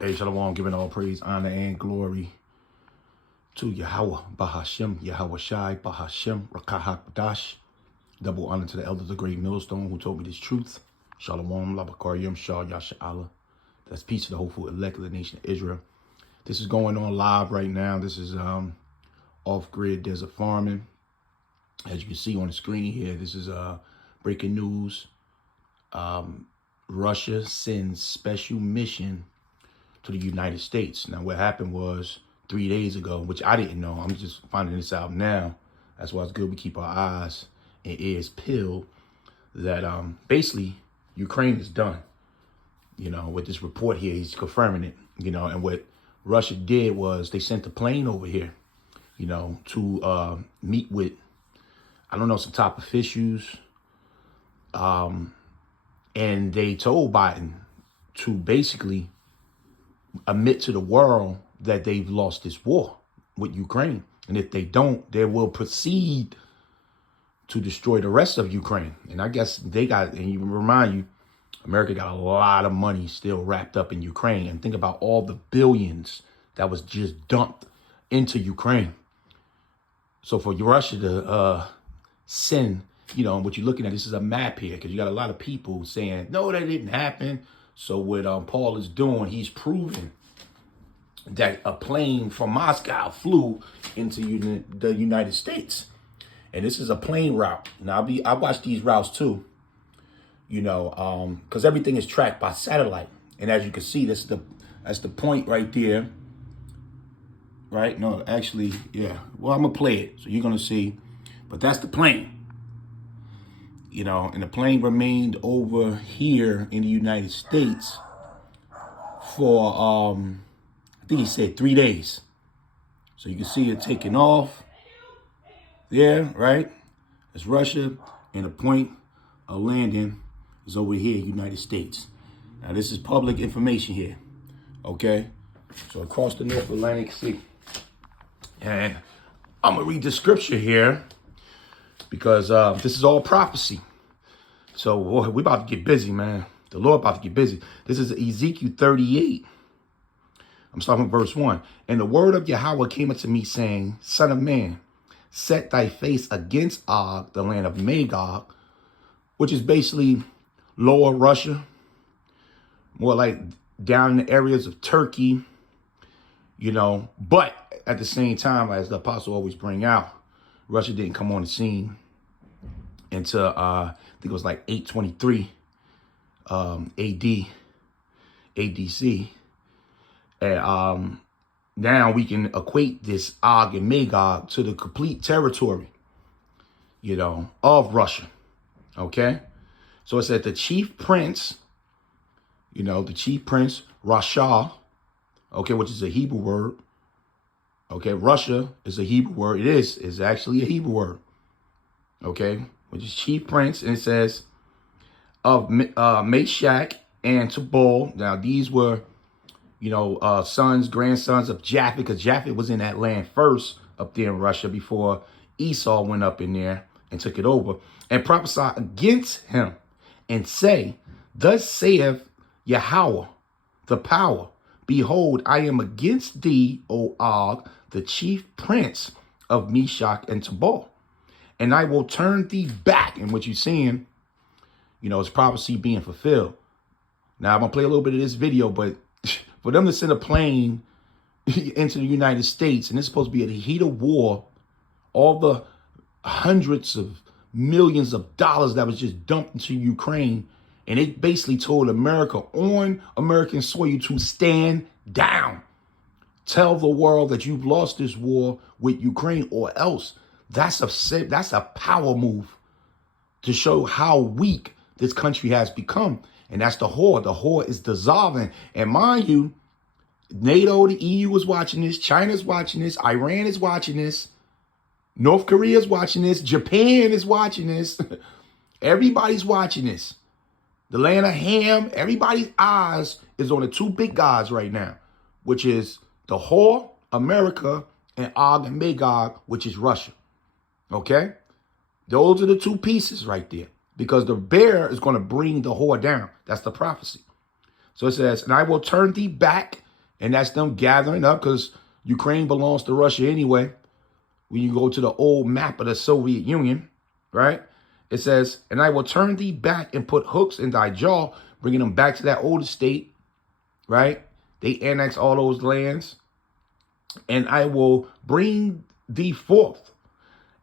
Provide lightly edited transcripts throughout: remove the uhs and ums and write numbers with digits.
Hey, Shalom, giving all praise, honor, and glory to Yahweh, Bahashem, Yahweh Shai, Bahashem, Rakahakdash. Double honor to the elder of the great millstone who told me this truth. Shalom, Labakaryim, Shah, Yasha'Allah. That's peace to the hopeful elect of the nation of Israel. This is going on live right now. This is off-grid desert farming. As you can see on the screen here, this is breaking news. Russia sends special mission to the United States. Now, what happened was 3 days ago, which I didn't know. I'm just finding this out now. That's why it's good we keep our eyes and ears peeled. That basically Ukraine is done. You know, with this report here, he's confirming it. You know, and what Russia did was they sent a plane over here. You know, to meet with, I don't know, some top officials. And they told Biden to basically admit to the world that they've lost this war with Ukraine. And if they don't, they will proceed to destroy the rest of Ukraine. And I guess they got, and you remind you, America got a lot of money still wrapped up in Ukraine. And think about all the billions that was just dumped into Ukraine. So for Russia to send, you know, what you're looking at, this is a map here, because you got a lot of people saying, no, that didn't happen. So what Paul is doing, he's proving that a plane from Moscow flew into the United States. And this is a plane route. Now, I watch these routes too, you know, because everything is tracked by satellite. And as you can see, that's the point right there. Right? No, actually, yeah. Well, I'm going to play it, so you're going to see. But that's the plane. You know, and the plane remained over here in the United States for, I think he said 3 days. So you can see it taking off there, right? It's Russia, and the point of landing is over here, United States. Now, this is public information here, okay? So across the North Atlantic Sea. And I'm going to read the scripture here, because this is all prophecy. So boy, we're about to get busy, man. The Lord about to get busy. This is Ezekiel 38. I'm starting with verse 1. And the word of Yahweh came unto me, saying, Son of man, set thy face against Og, the land of Magog, which is basically lower Russia, more like down in the areas of Turkey, you know. But at the same time, as the apostle always bring out, Russia didn't come on the scene until I think it was like 823 ADC. And now we can equate this Og and Magog to the complete territory, you know, of Russia. Okay. So it said the chief prince, you know, the chief prince, Rasha, okay, which is a Hebrew word. Okay, Russia is a Hebrew word. It is actually a Hebrew word. Okay, which is chief prince, and it says of Meshach and Tubal. Now these were, you know, sons, grandsons of Japheth, because Japheth was in that land first up there in Russia before Esau went up in there and took it over, and prophesy against him and say, thus saith Yahweh, the power, behold, I am against thee, O Og, the chief prince of Meshach and Tubal, and I will turn thee back. And what you're seeing, you know, is prophecy being fulfilled. Now, I'm going to play a little bit of this video, but for them to send a plane into the United States, and it's supposed to be at the heat of war, all the hundreds of millions of dollars that was just dumped into Ukraine, and it basically told America on American soil to stand down. Tell the world that you've lost this war with Ukraine, or else. That's a power move to show how weak this country has become. And that's the whore. The whore is dissolving. And mind you, NATO, the EU is watching this. China's watching this. Iran is watching this. North Korea is watching this. Japan is watching this. Everybody's watching this. The land of Ham, everybody's eyes is on the two big gods right now, which is the whore, America, and Og and Magog, which is Russia. Okay? Those are the two pieces right there, because the bear is going to bring the whore down. That's the prophecy. So it says, and I will turn thee back And that's them gathering up because Ukraine belongs to Russia anyway. When you go to the old map of the Soviet Union, right? It says, and I will turn thee back and put hooks in thy jaw, bringing them back to that old estate, right? They annex all those lands. And I will bring thee forth,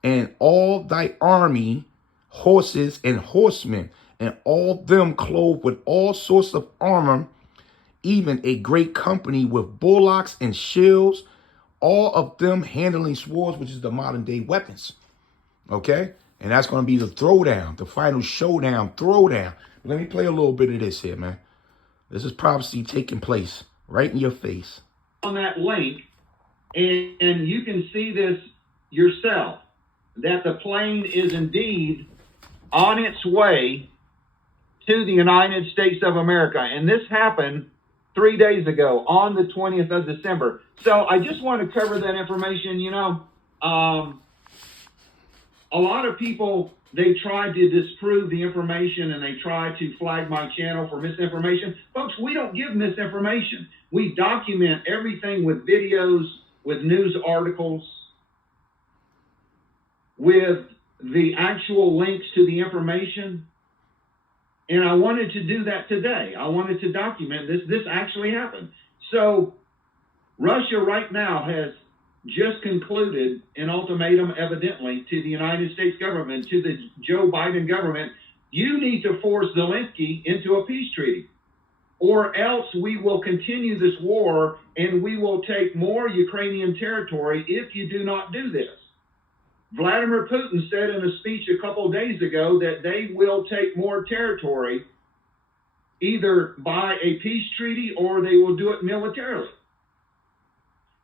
and all thy army, horses and horsemen, and all them clothed with all sorts of armor, even a great company with bullocks and shields, all of them handling swords, which is the modern day weapons. Okay? And that's going to be the throwdown, the final showdown, throwdown. Let me play a little bit of this here, man. This is prophecy taking place right in your face. On that link, and you can see this yourself, that the plane is indeed on its way to the United States of America. And this happened 3 days ago on the 20th of December. So I just want to cover that information. You know, a lot of people, they try to disprove the information and they try to flag my channel for misinformation. Folks, we don't give misinformation. We document everything with videos, with news articles, with the actual links to the information. And I wanted to do that today. I wanted to document this. This actually happened. So Russia right now has just concluded an ultimatum, evidently, to the United States government, to the Joe Biden government. You need to force Zelensky into a peace treaty, or else we will continue this war and we will take more Ukrainian territory if you do not do this. Vladimir Putin said in a speech a couple of days ago that they will take more territory either by a peace treaty or they will do it militarily.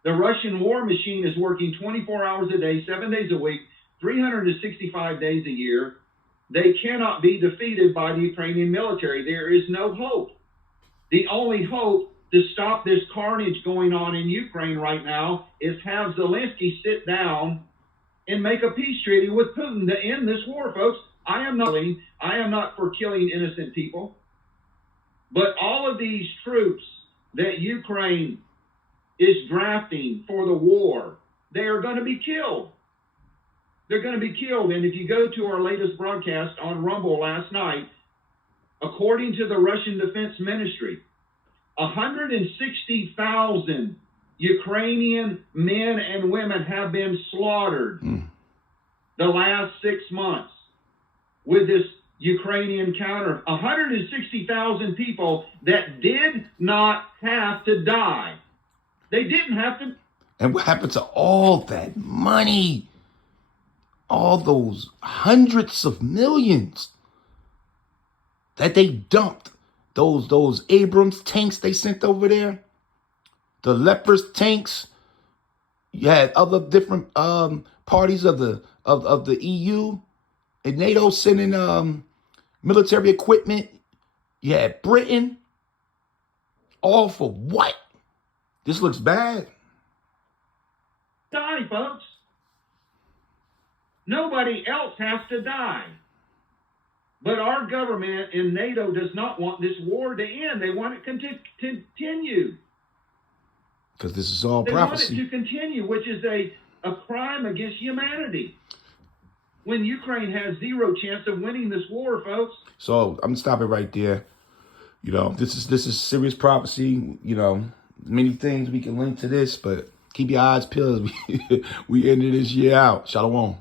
The Russian war machine is working 24 hours a day, 7 days a week, 365 days a year. They cannot be defeated by the Ukrainian military. There is no hope. The only hope to stop this carnage going on in Ukraine right now is have Zelensky sit down and make a peace treaty with Putin to end this war, folks. I am not for killing innocent people. But all of these troops that Ukraine is drafting for the war, they are going to be killed. They're going to be killed. And if you go to our latest broadcast on Rumble last night, according to the Russian Defense Ministry, 160,000 Ukrainian men and women have been slaughtered the last 6 months with this Ukrainian counter. 160,000 people that did not have to die. They didn't have to. And what happened to all that money? All those hundreds of millions that they dumped. Those Abrams tanks they sent over there. The Leopard tanks. You had other different parties of the EU and NATO sending military equipment. You had Britain. All for what? This looks bad. Die, folks. Nobody else has to die. But our government in NATO does not want this war to end. They want it to continue. Because this is all they prophecy. They want it to continue, which is a crime against humanity. When Ukraine has zero chance of winning this war, folks. So I'm stopping right there. You know, this is serious prophecy. You know, many things we can link to this, but keep your eyes peeled. We ended this year out. Shalom.